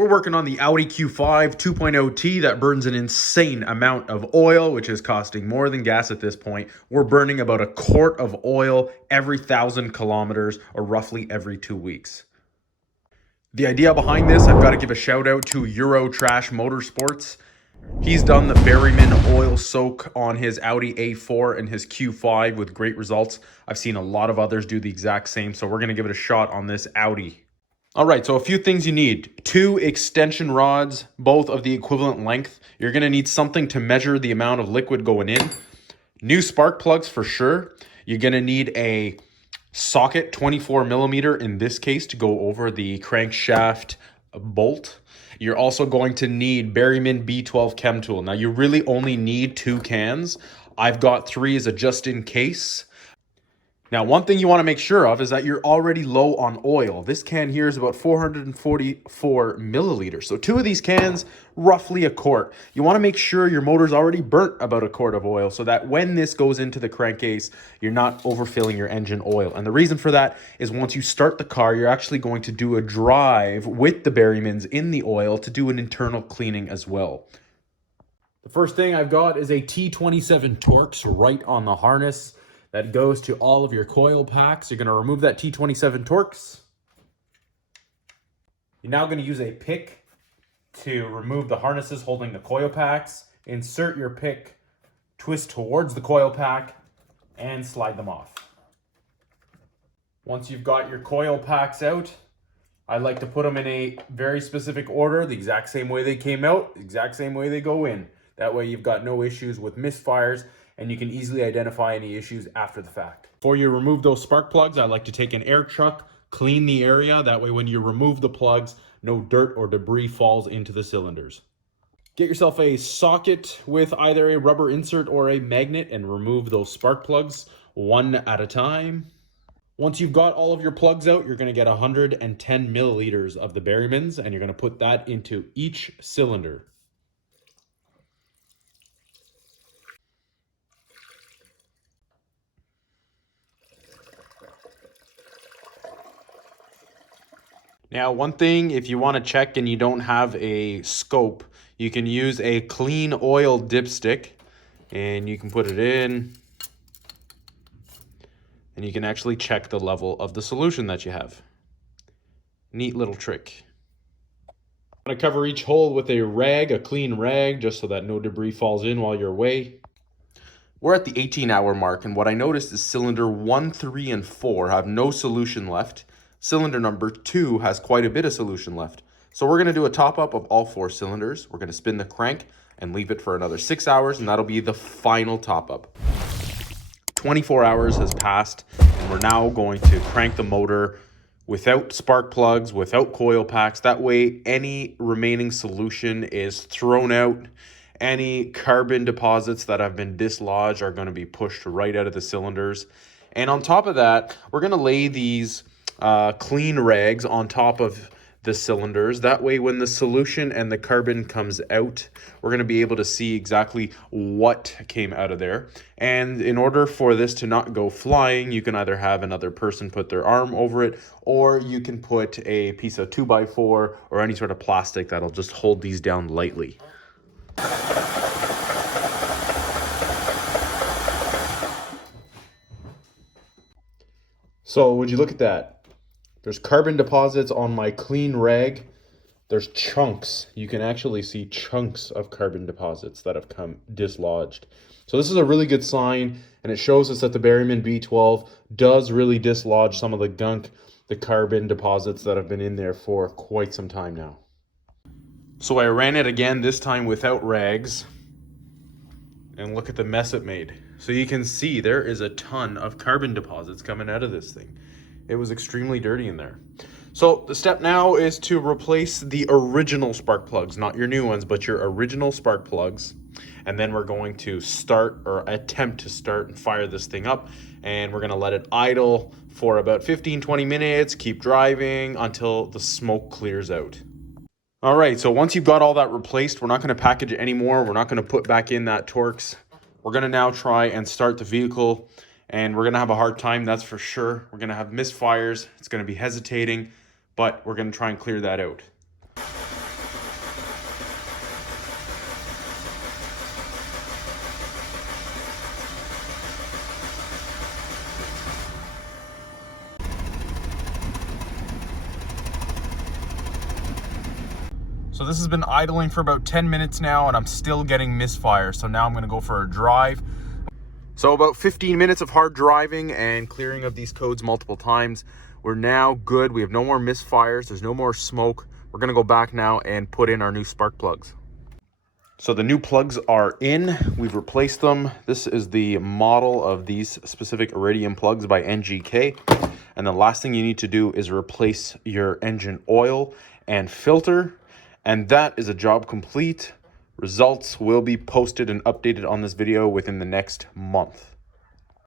We're working on the Audi Q5 2.0T that burns an insane amount of oil, which is costing more than gas at this point. We're burning about a quart of oil every 1,000 kilometers, or roughly every 2 weeks. The idea behind this, I've got to give a shout out to Euro Trash Motorsports. He's done the Berryman oil soak on his Audi A4 and his Q5 with great results. I've seen a lot of others do the exact same, so we're going to give it a shot on this Audi. All right, so a few things you need. 2 extension rods, both of the equivalent length. You're going to need something to measure the amount of liquid going in. New spark plugs for sure. You're going to need a socket, 24 millimeter in this case, to go over the crankshaft bolt. You're also going to need Berryman B12 ChemTool. Now, you really only need 2 cans. I've got 3 as a just in case. Now, one thing you want to make sure of is that you're already low on oil. This can here is about 444 milliliters. So 2 of these cans, roughly a quart. You want to make sure your motor's already burnt about a quart of oil so that when this goes into the crankcase, you're not overfilling your engine oil. And the reason for that is once you start the car, you're actually going to do a drive with the Berrymans in the oil to do an internal cleaning as well. The first thing I've got is a T27 Torx right on the harness. That goes to all of your coil packs. You're going to remove that T27 Torx. You're now going to use a pick to remove the harnesses holding the coil packs. Insert your pick, twist towards the coil pack, and slide them off. Once you've got your coil packs out, I like to put them in a very specific order, the exact same way they came out, the exact same way they go in. That way you've got no issues with misfires, and you can easily identify any issues after the fact. Before you remove those spark plugs, I like to take an air truck, clean the area. That way when you remove the plugs, no dirt or debris falls into the cylinders. Get yourself a socket with either a rubber insert or a magnet and remove those spark plugs one at a time. Once you've got all of your plugs out, you're gonna get 110 milliliters of the Berrymans, and you're gonna put that into each cylinder. Now, one thing, if you want to check and you don't have a scope, you can use a clean oil dipstick, and you can put it in, and you can actually check the level of the solution that you have. Neat little trick. I'm going to cover each hole with a rag, a clean rag, just so that no debris falls in while you're away. We're at the 18-hour mark, and what I noticed is cylinder 1, 3, and 4 have no solution left. Cylinder number 2 has quite a bit of solution left. So we're going to do a top up of all 4 cylinders. We're going to spin the crank and leave it for another 6 hours, and that'll be the final top up. 24 hours has passed, and we're now going to crank the motor without spark plugs, without coil packs. That way any remaining solution is thrown out. Any carbon deposits that have been dislodged are going to be pushed right out of the cylinders. And on top of that, we're going to lay these clean rags on top of the cylinders. That way when the solution and the carbon comes out, we're going to be able to see exactly what came out of there. And in order for this to not go flying, you can either have another person put their arm over it, or you can put a piece of 2x4 or any sort of plastic that'll just hold these down lightly. So would you look at that? There's carbon deposits on my clean rag. There's chunks. You can actually see chunks of carbon deposits that have come dislodged. So this is a really good sign, and it shows us that the Berryman B12 does really dislodge some of the gunk, the carbon deposits that have been in there for quite some time now. So I ran it again, this time without rags, and look at the mess it made. So you can see there is a ton of carbon deposits coming out of this thing. It was extremely dirty in there. So the step now is to replace the original spark plugs, not your new ones, but your original spark plugs. And then we're going to start, or attempt to start and fire this thing up. And we're gonna let it idle for about 15-20 minutes, keep driving until the smoke clears out. All right, so once you've got all that replaced, we're not gonna package it anymore. We're not gonna put back in that Torx. We're gonna now try and start the vehicle, and we're gonna have a hard time, that's for sure. We're gonna have misfires, it's gonna be hesitating, but we're gonna try and clear that out. So this has been idling for about 10 minutes now, and I'm still getting misfire. So now I'm gonna go for a drive. So about 15 minutes of hard driving and clearing of these codes multiple times. We're now good. We have no more misfires. There's no more smoke. We're gonna go back now and put in our new spark plugs. So the new plugs are in. We've replaced them. This is the model of these specific Iridium plugs by NGK. And the last thing you need to do is replace your engine oil and filter. And that is a job complete. Results will be posted and updated on this video within the next month.